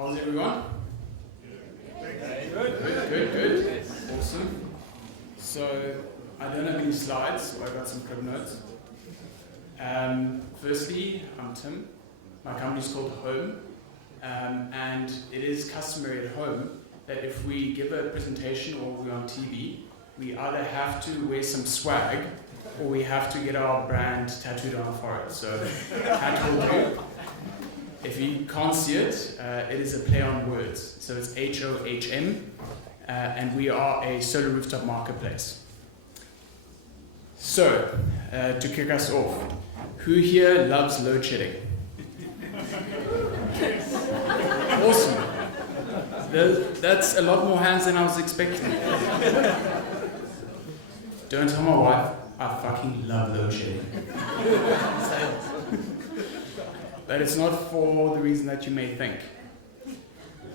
How's everyone? Good. Awesome. So, I don't have any slides, so I got some crib notes. Firstly, I'm Tim. My company is called Hohm, and it is customary at Hohm that if we give a presentation or we're on TV, we either have to wear some swag or we have to get our brand tattooed on our forehead. So, hat will do. If you can't see it, it is a play on words. So it's H-O-H-M, and we are a solar rooftop marketplace. So, to kick us off, who here loves load shedding? Awesome. That's a lot more hands than I was expecting. Don't tell my wife, I fucking love load shedding. But it's not for the reason that you may think.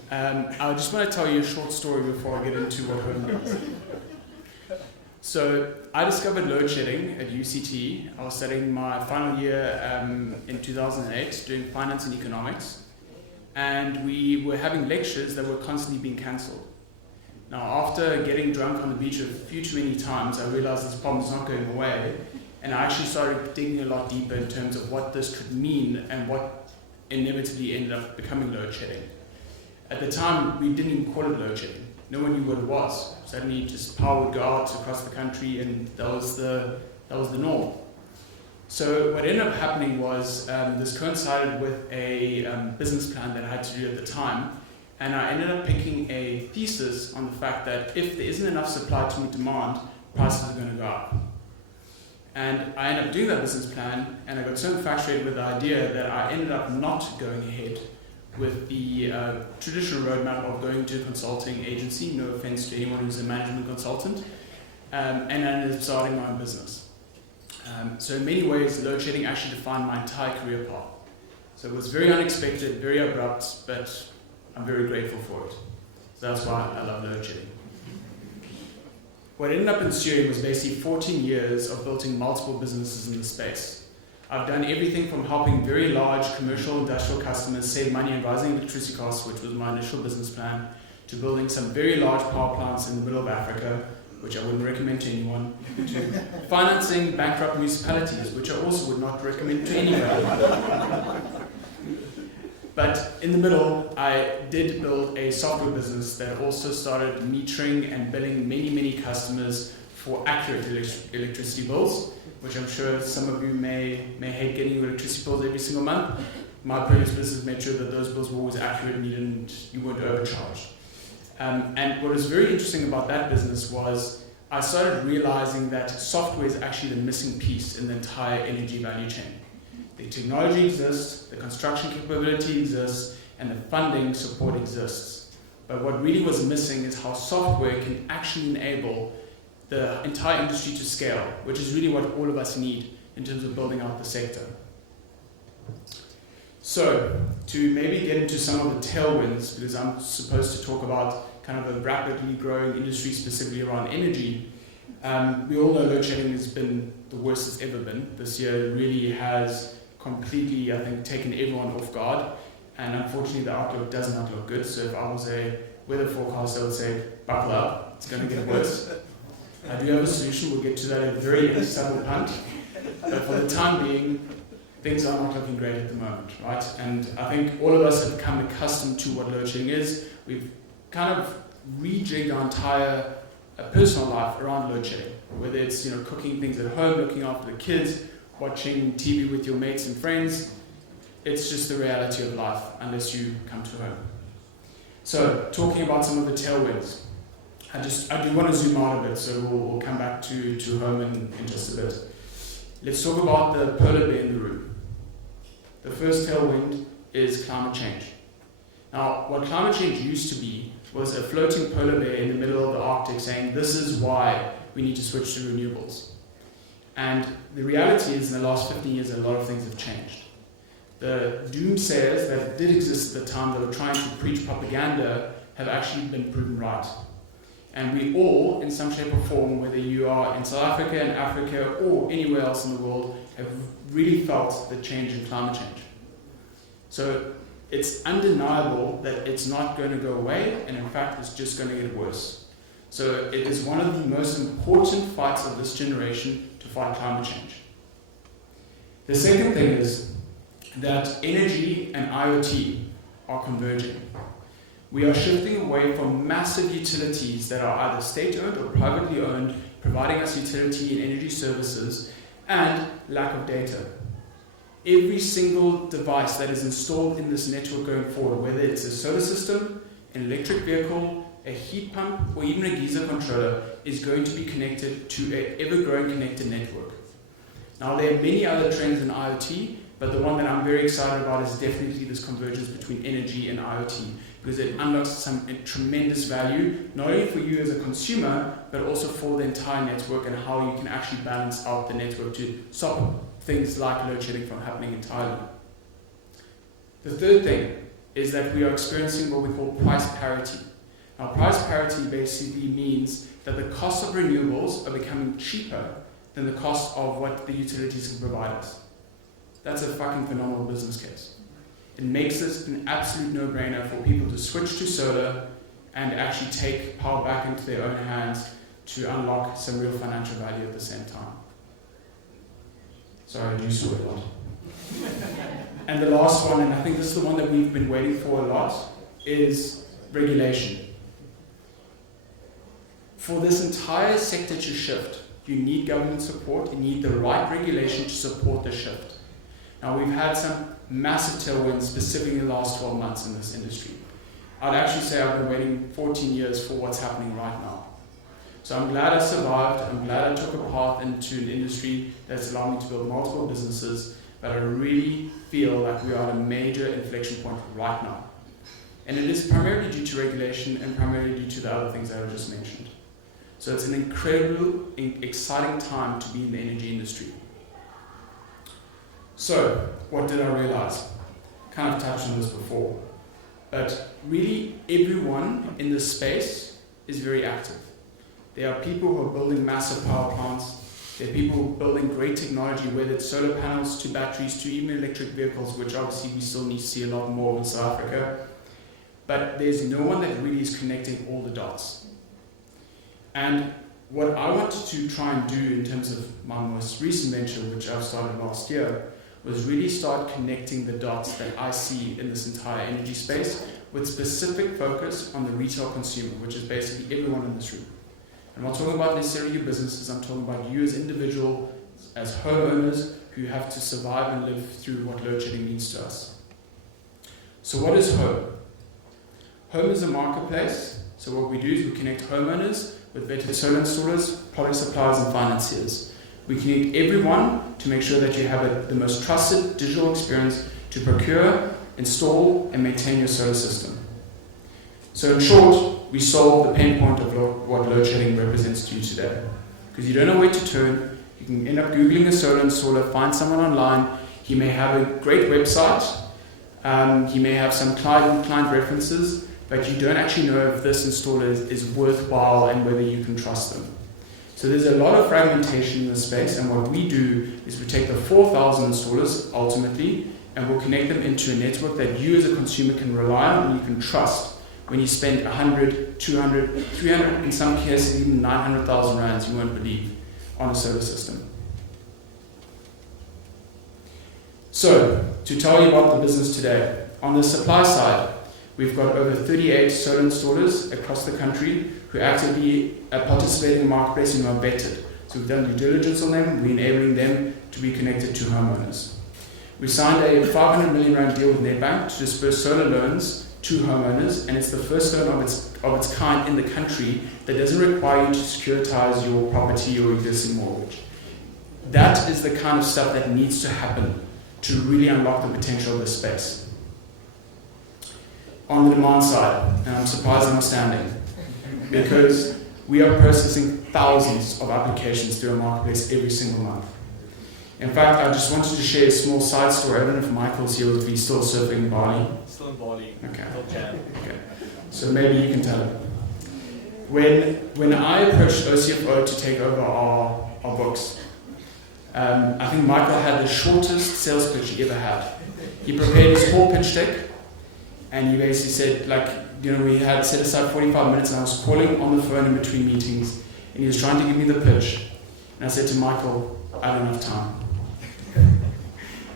I just want to tell you a short story before I get into what Hohm does. So I discovered load shedding at UCT. I was studying my final year in 2008, doing finance and economics. And we were having lectures that were constantly being cancelled. Now, after getting drunk on the beach a few too many times, I realized this problem's not going away. And I actually started digging a lot deeper in terms of what this could mean and what inevitably ended up becoming load shedding. At the time, we didn't even call it load shedding. No one knew what it was. Suddenly, just power would go out across the country, and that was the norm. So what ended up happening was this coincided with a business plan that I had to do at the time, and I ended up picking a thesis on the fact that if there isn't enough supply to meet demand, prices are going to go up. And I ended up doing that business plan, and I got so infatuated with the idea that I ended up not going ahead with the traditional roadmap of going to a consulting agency, no offense to anyone who's a management consultant, and I ended up starting my own business. So in many ways, load shedding actually defined my entire career path. So it was very unexpected, very abrupt, but I'm very grateful for it. So that's why I love load shedding. What ended up ensuing was basically 14 years of building multiple businesses in the space. I've done everything from helping very large commercial industrial customers save money and rising electricity costs, which was my initial business plan, to building some very large power plants in the middle of Africa, which I wouldn't recommend to anyone, to financing bankrupt municipalities, which I also would not recommend to anybody. But in the middle, I did build a software business that also started metering and billing many customers for accurate electricity bills, which I'm sure some of you may hate getting your electricity bills every single month. My previous business made sure that those bills were always accurate and you weren't overcharged. And what was very interesting about that business was I started realizing that software is actually the missing piece in the entire energy value chain. The technology exists, the construction capability exists, and the funding support exists. But what really was missing is how software can actually enable the entire industry to scale, which is really what all of us need in terms of building out the sector. So, to maybe get into some of the tailwinds, because I'm supposed to talk about kind of a rapidly growing industry specifically around energy, we all know load shedding has been the worst it's ever been. This year really has completely, I think, taken everyone off guard, and unfortunately the outlook does not look good. So if I was a weather forecaster, I would say, buckle up, it's going to get worse. I do have a solution, we'll get to that in a very subtle punt, but for the time being, things are not looking great at the moment, right? And I think all of us have become accustomed to what load shedding is. We've kind of rejigged our entire personal life around load shedding, whether it's cooking things at home, looking after the kids, watching TV with your mates and friends. It's just the reality of life unless you come to home. So, talking about some of the tailwinds, I do want to zoom out a bit, so we'll come back to Hohm in just a bit. Let's talk about the polar bear in the room. The first tailwind is climate change. Now, what climate change used to be was a floating polar bear in the middle of the Arctic saying, this is why we need to switch to renewables. And the reality is, in the last 15 years, a lot of things have changed. The doomsayers that did exist at the time that were trying to preach propaganda have actually been proven right. And we all, in some shape or form, whether you are in South Africa, in Africa, or anywhere else in the world, have really felt the change in climate change. So it's undeniable that it's not going to go away, and in fact, it's just going to get worse. So it is one of the most important fights of this generation to fight climate change. The second thing is that energy and IoT are converging. We are shifting away from massive utilities that are either state-owned or privately owned, providing us utility and energy services, and lack of data. Every single device that is installed in this network going forward, whether it's a solar system, an electric vehicle, a heat pump, or even a geyser controller, is going to be connected to an ever-growing connected network. Now, there are many other trends in IoT, but the one that I'm very excited about is definitely this convergence between energy and IoT, because it unlocks some tremendous value, not only for you as a consumer, but also for the entire network and how you can actually balance out the network to stop things like load shedding from happening entirely. The third thing is that we are experiencing what we call price parity. Now, price parity basically means that the cost of renewables are becoming cheaper than the cost of what the utilities can provide us. That's a fucking phenomenal business case. It makes this an absolute no-brainer for people to switch to solar and actually take power back into their own hands to unlock some real financial value at the same time. Sorry, I do swear a lot. And the last one, and I think this is the one that we've been waiting for a lot, is regulation. For this entire sector to shift, you need government support, you need the right regulation to support the shift. Now, we've had some massive tailwinds, specifically in the last 12 months in this industry. I'd actually say I've been waiting 14 years for what's happening right now. So I'm glad I survived, I'm glad I took a path into an industry that's allowed me to build multiple businesses, but I really feel like we are at a major inflection point right now. And it is primarily due to regulation and primarily due to the other things that I just mentioned. So it's an incredible, exciting time to be in the energy industry. So, what did I realize? Kind of touched on this before. But really, everyone in this space is very active. There are people who are building massive power plants. There are people building great technology, whether it's solar panels to batteries to even electric vehicles, which obviously we still need to see a lot more in South Africa. But there's no one that really is connecting all the dots. And what I wanted to try and do in terms of my most recent venture, which I've started last year, was really start connecting the dots that I see in this entire energy space with specific focus on the retail consumer, which is basically everyone in this room. I'm not talking about necessarily your businesses, I'm talking about you as individuals, as homeowners who have to survive and live through what load shedding means to us. So what is Hohm? Hohm is a marketplace. So what we do is we connect homeowners with vetted solar installers, product suppliers, and financiers. We connect everyone to make sure that you have the most trusted digital experience to procure, install, and maintain your solar system. So in short, we solve the pain point of what load shedding represents to you today. Because you don't know where to turn, you can end up Googling a solar installer, find someone online, he may have a great website, he may have some client references, but you don't actually know if this installer is worthwhile and whether you can trust them. So there's a lot of fragmentation in this space, and what we do is we take the 4,000 installers ultimately, and we'll connect them into a network that you as a consumer can rely on and you can trust when you spend 100, 200, 300, in some cases even 900,000 rands, you won't believe, on a solar system. So, to tell you about the business today, on the supply side, we've got over 38 solar installers across the country who actively participate in the marketplace and who are vetted. So we've done due diligence on them, we're enabling them to be connected to homeowners. We signed a 500 million rand deal with Nedbank to disperse solar loans to homeowners, and it's the first loan of its kind in the country that doesn't require you to securitize your property or existing mortgage. That is the kind of stuff that needs to happen to really unlock the potential of this space. On the demand side, and I'm surprised I'm standing, because we are processing thousands of applications through our marketplace every single month. In fact, I just wanted to share a small side story. I don't know if Michael's here or if he's still surfing in Bali. Still in Bali. Okay. Okay. So maybe you can tell him. When I approached OCFO to take over our books, I think Michael had the shortest sales pitch he ever had. He prepared his whole pitch deck, And he basically said, like, we had set aside 45 minutes and I was calling on the phone in between meetings and he was trying to give me the pitch. And I said to Michael, I don't have time.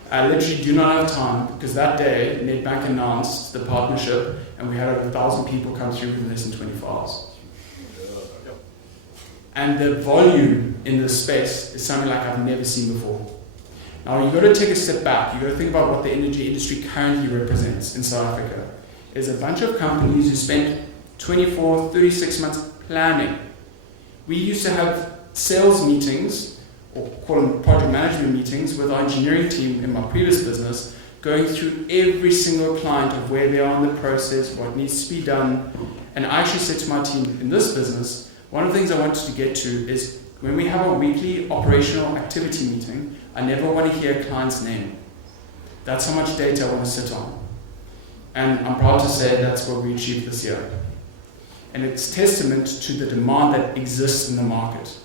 I literally do not have time because that day Nedbank announced the partnership and we had over 1,000 people come through within less than 24 hours. And the volume in this space is something like I've never seen before. Now you've got to take a step back. You've got to think about what the energy industry currently represents in South Africa. There's a bunch of companies who spent 24, 36 months planning. We used to have sales meetings, or call them project management meetings, with our engineering team in my previous business, going through every single client of where they are in the process, what needs to be done. And I actually said to my team in this business, one of the things I wanted to get to is when we have a weekly operational activity meeting, I never want to hear a client's name. That's how much data I want to sit on. And I'm proud to say that's what we achieved this year. And it's testament to the demand that exists in the market.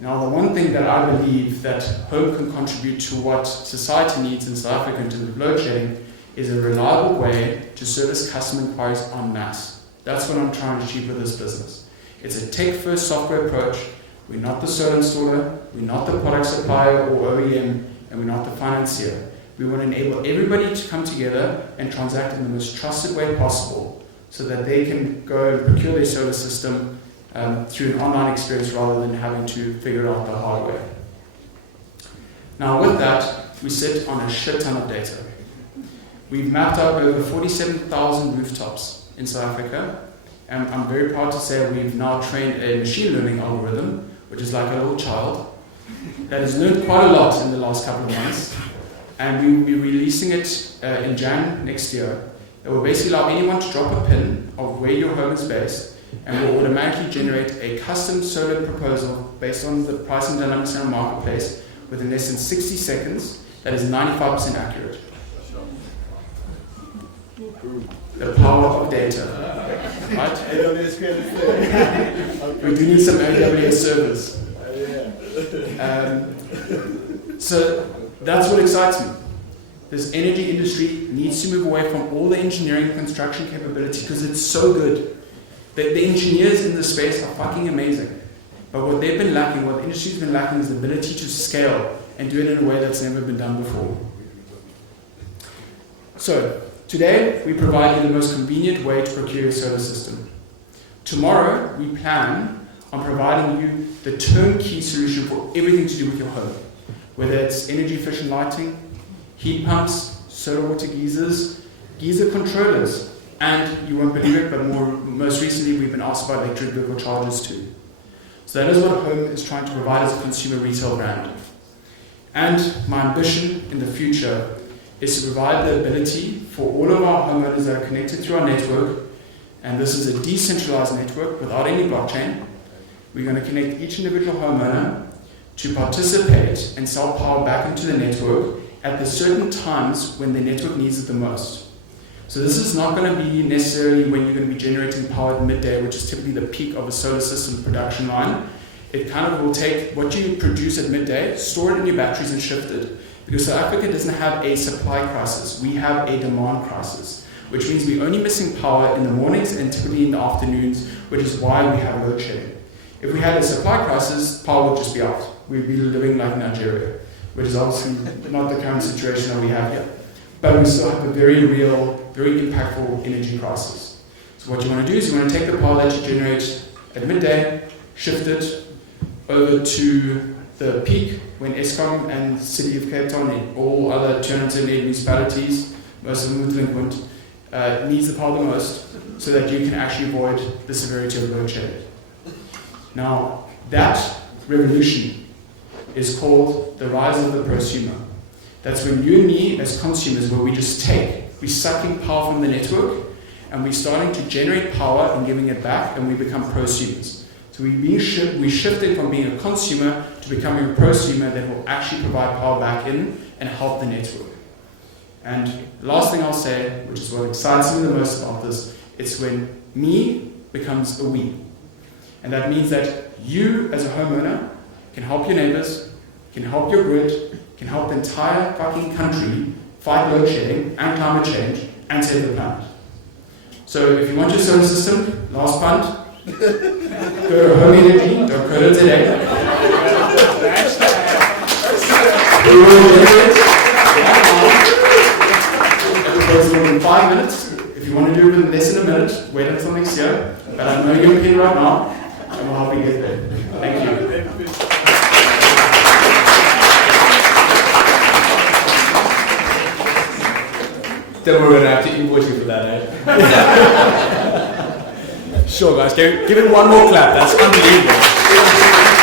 Now, the one thing that I believe that Hohm can contribute to what society needs in South Africa in terms of load shedding is a reliable way to service customer inquiries en masse. That's what I'm trying to achieve with this business. It's a tech-first software approach. We're not the solar installer, we're not the product supplier or OEM, and we're not the financier. We want to enable everybody to come together and transact in the most trusted way possible so that they can go and procure their solar system through an online experience rather than having to figure it out the hard way. Now with that, we sit on a shit ton of data. We've mapped out over 47,000 rooftops in South Africa, and I'm very proud to say we've now trained a machine learning algorithm, which is like a little child, that has learned quite a lot in the last couple of months, and we will be releasing it in Jan next year. It will basically allow anyone to drop a pin of where your home is based, and will automatically generate a custom solar proposal based on the pricing dynamics in our marketplace within less than 60 seconds that is 95% accurate. The power of data, right? We do need some AWS servers. So that's what excites me. This energy industry needs to move away from all the engineering and construction capability because it's so good. The engineers in this space are fucking amazing. But what they've been lacking, what the industry's been lacking, is the ability to scale and do it in a way that's never been done before. So, today, we provide you the most convenient way to procure your solar system. Tomorrow, we plan on providing you the turnkey solution for everything to do with your home. Whether it's energy efficient lighting, heat pumps, solar water geysers, geyser controllers, and you won't believe it, but most recently we've been asked about electric vehicle chargers too. So that is what Hohm is trying to provide as a consumer retail brand. And my ambition in the future is to provide the ability for all of our homeowners that are connected through our network, and this is a decentralized network without any blockchain. We're going to connect each individual homeowner to participate and sell power back into the network at the certain times when the network needs it the most. So this is not going to be necessarily when you're going to be generating power at midday, which is typically the peak of a solar system production line. It kind of will take what you produce at midday, store it in your batteries and shift it. Because South Africa doesn't have a supply crisis, we have a demand crisis, which means we're only missing power in the mornings and typically in the afternoons, which is why we have load shedding. If we had a supply crisis, power would just be out. We'd be living like Nigeria, which is obviously not the current situation that we have here. But we still have a very real, very impactful energy crisis. So what you want to do is you want to take the power that you generate at midday, shift it over to the peak when Eskom and City of Cape Town and all other 208 municipalities, most of them with delinquent, needs the power the most so that you can actually avoid the severity of load shedding. Now, that revolution is called the rise of the prosumer. That's when you and me as consumers, where we're sucking power from the network and we're starting to generate power and giving it back, and we become prosumers. So we're shifting from being a consumer to becoming a prosumer that will actually provide power back in and help the network. And the last thing I'll say, which is what excites me the most about this, it's when me becomes a we. And that means that you as a homeowner can help your neighbors, can help your grid, can help the entire fucking country fight load shedding and climate change and save the planet. So if you want your solar system, last punt, go to homenergy.co.za. We will deliver it right now. It takes more than 5 minutes. If you want to do it in less than a minute, wait until next year. But I know you're keen right now, and we'll help you get there. Thank you. Then we're going to have to invoice you for that, eh? Sure, guys. Give it one more clap. That's unbelievable.